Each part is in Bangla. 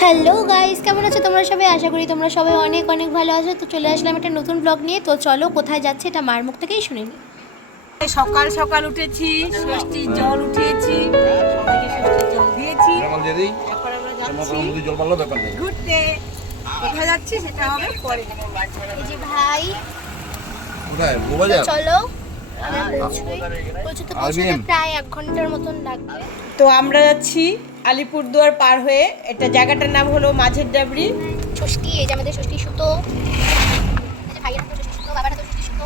হ্যালো গাইস, কেমন আছো তোমরা সবাই? আশা করি তোমরা সবাই অনেক অনেক ভালো আছো। তো চলে আসলাম একটা নতুন ব্লগ নিয়ে। তো চলো কোথায় যাচ্ছে এটা মার মুখ থেকেই শুনে নিই। সকাল সকাল উঠেছি, ষষ্ঠীর জল উঠিয়েছি, সবাইকে ষষ্ঠীর জল দিয়েছি। এখন আমরা যাচ্ছি ঘুরতে। কোথায় যাচ্ছি সেটা হবে পরে। এই যে ভাই, চলো আমরা পৌঁছতে প্রায় 1 ঘন্টার মতন লাগবে। তো আমরা যাচ্ছি আলিপুরদুয়ার পার হয়ে। এটা জায়গাটার নাম হলো মাঝের ডাবরি। ষষ্ঠী, এই যে আমাদের ষষ্ঠী সুতো, এই যে ভাইয়ের হাতে ষষ্ঠী সুতো, বাবার হাতে ষষ্ঠী সুতো।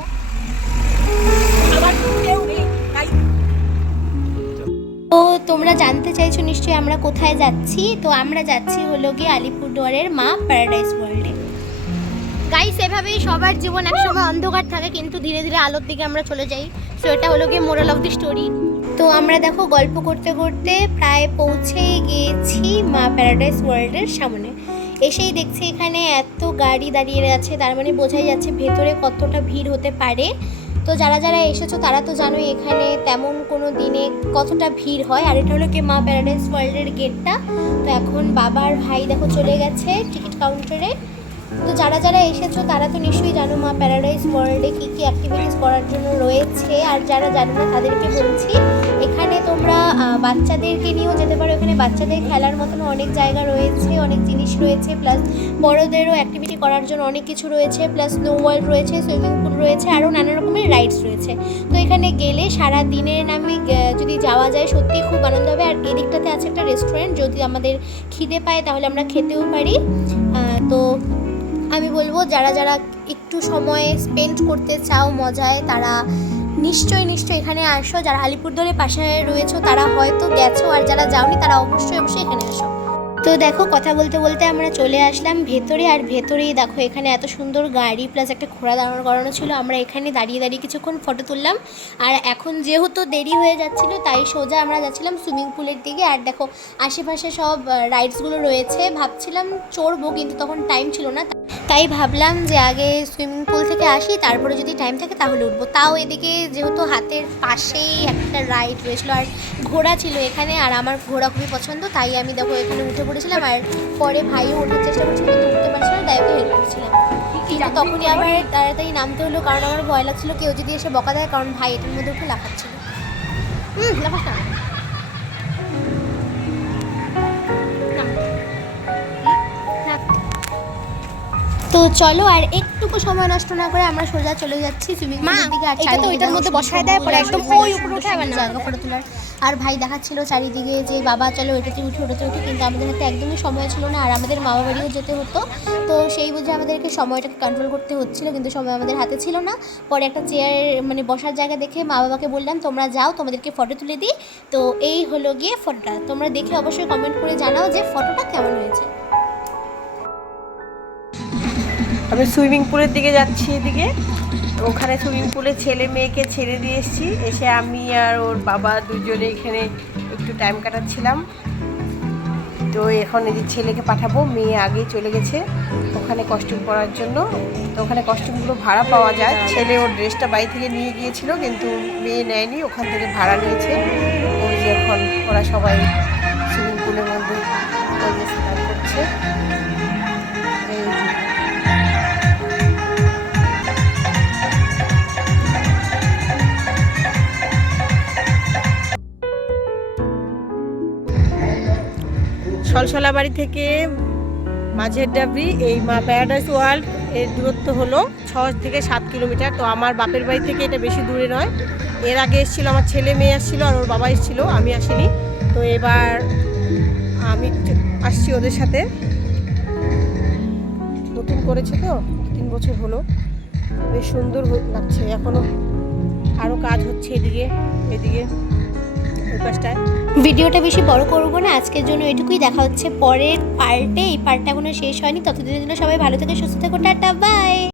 তো তোমরা জানতে চাইছো নিশ্চয়ই আমরা কোথায় যাচ্ছি। তো আমরা যাচ্ছি হলো গিয়ে আলিপুরদুয়ারের মা প্যারাডাইস ওয়ার্ল্ডে। গাইস, এভাবেই সবার জীবন একসময় অন্ধকার থাকে, কিন্তু ধীরে ধীরে আলোর দিকে আমরা চলে যাই। সো এটা হলো গিয়ে মোরাল অফ দি স্টোরি। তো আমরা দেখো গল্প করতে করতে প্রায় পৌঁছেই গিয়েছি মা প্যারাডাইস ওয়ার্ল্ডের সামনে। এসেই দেখছি এখানে এত গাড়ি দাঁড়িয়ে আছে, তার মানে বোঝাই যাচ্ছে ভেতরে কতটা ভিড় হতে পারে। তো যারা যারা এসেছো তারা তো জানোই এখানে তেমন কোনো দিনে কতটা ভিড় হয়। আর এটা হলো কি মা প্যারাডাইস ওয়ার্ল্ডের গেটটা। তো এখন বাবার ভাই দেখো চলে গেছে টিকিট কাউন্টারে। তো যারা যারা এসেছো তারা তো নিশ্চয়ই জানো মা প্যারাডাইস ওয়ার্ল্ডে কী কী অ্যাক্টিভিটিস করার জন্য রয়েছে। আর যারা জানো না তাদেরকে বলছি, এখানে তোমরা বাচ্চাদেরকে নিয়েও যেতে পারো। এখানে বাচ্চাদের খেলার মতন অনেক জায়গা রয়েছে, অনেক জিনিস রয়েছে, প্লাস বড়োদেরও অ্যাক্টিভিটি করার জন্য অনেক কিছু রয়েছে, প্লাস স্নো ওয়ার্ল্ড রয়েছে, সুইমিং পুল রয়েছে, আরও নানা রকমের রাইডস রয়েছে। তো এখানে গেলে সারা দিনের নামে যদি যাওয়া যায় সত্যিই খুব আনন্দ হবে। আর এদিকটাতে আছে একটা রেস্টুরেন্ট, যদি আমাদের খিদে পায় তাহলে আমরা খেতেও পারি। তো আমি বলবো যারা যারা একটু সময় স্পেন্ড করতে চাও মজায়, তারা নিশ্চয়ই এখানে আসো। যারা আলিপুরদুয়ারের পাশে রয়েছো তারা হয়তো গেছো, আর যারা যাওনি তারা অবশ্যই এখানে আসো। তো দেখো কথা বলতে বলতে আমরা চলে আসলাম ভেতরে। আর ভেতরেই দেখো এখানে এত সুন্দর গাড়ি প্লাস একটা ঘোড়া দাঁড়ানো করানো ছিল। আমরা এখানে দাঁড়িয়ে দাঁড়িয়ে কিছুক্ষণ ফটো তুললাম। আর এখন যেহেতু দেরি হয়ে যাচ্ছিলো তাই সোজা আমরা যাচ্ছিলাম সুইমিং পুলের দিকে। আর দেখো আশেপাশে সব রাইডসগুলো রয়েছে। ভাবছিলাম চড়বো, কিন্তু তখন টাইম ছিল না, তাই ভাবলাম যে আগে সুইমিং পুল থেকে আসি, তারপরে যদি টাইম থাকে তাহলে উঠবো। তাও এদিকে যেহেতু হাতের পাশেই একটা রাইড রয়েছিল আর ঘোড়া ছিল এখানে, আর আমার ঘোড়া খুবই পছন্দ, তাই আমি দেখো এখানে উঠে পড়েছিলাম। আর পরে ভাইও ওঠার চেষ্টা করছিল কিন্তু উঠতে পারছিল না, তাই ওকে হেল্প করছিলাম। কিন্তু তখনই আবার তাড়াতাড়ি নামতে হলো, কারণ আমার ভয় লাগছিল কেউ যদি এসে বকা দেয়, কারণ ভাই এটার মধ্যে উঠে লাফাচ্ছিল। লাফাস না। তো চলো আর একটুকু সময় নষ্ট না করে আমরা সোজা চলে যাচ্ছি সুইমিং পুলের দিকে। আর এটা তো ওইটার মধ্যে বসায় দেয়, পরে একদম ওই উপরে উঠে আবার জায়গা ফটো তোলার। আর ভাই দেখাচ্ছিল চারিদিকে যে বাবা চলো ওইটাতে উঠে, কিন্তু আমাদের হাতে একদমই সময় ছিল না। আর আমাদের মামা বাড়িও যেতে হতো, তো সেই বুঝে আমাদেরকে সময়টাকে কন্ট্রোল করতে হচ্ছিল, কিন্তু সময় আমাদের হাতে ছিল না। পরে একটা চেয়ার মানে বসার জায়গা দেখে মা বাবাকে বললাম তোমরা যাও, তোমাদেরকে ফটো তুলে দিই। তো এই হলো গিয়ে ফটোটা। তোমরা দেখে অবশ্যই কমেন্ট করে জানাও যে ফটোটা কেমন হয়েছে। আমি সুইমিং পুলের দিকে যাচ্ছি। এদিকে ওখানে সুইমিং পুলে ছেলে মেয়েকে ছেড়ে দিয়ে এসেছি। এসে আমি আর ওর বাবা দুজনে এখানে একটু টাইম কাটাচ্ছিলাম। তো এখন এই যে ছেলেকে পাঠাবো, মেয়ে আগেই চলে গেছে ওখানে কস্টিউম পরার জন্য। তো ওখানে কস্টিউমগুলো ভাড়া পাওয়া যায়। ছেলে ওর ড্রেসটা বাড়ি থেকে নিয়ে গিয়েছিল, কিন্তু মেয়ে নেয়নি, ওখান থেকে ভাড়া নিয়েছে। ওই যে এখন ওরা সবাই সুইমিং পুলের মধ্যে স্নান করছে। সলসলা বাড়ি থেকে মাঝের ডাবরি এই মা প্যারাডাইস ওয়ার্ল্ড এর দূরত্ব হলো 6 থেকে 7 কিলোমিটার। তো আমার বাপের বাড়ি থেকে এটা বেশি দূরে নয়। এর আগে এসেছিলো আমার ছেলে মেয়ে আসছিলো, আর ওর বাবা এসেছিলো, আমি আসিনি। তো এবার আমি আসছি ওদের সাথে। নতুন করেছে তো 3 বছর হলো, বেশ সুন্দর লাগছে। এখনও আরও কাজ হচ্ছে এদিকে ভিডিওটা বেশি বড় করবো না, আজকের জন্য এটুকুই। দেখা হচ্ছে পরের পার্টে। এই পার্টটা এখনো শেষ হয়নি। ততদিনের জন্য সবাই ভালো থেকে সুস্থ থেকো। Tata, by.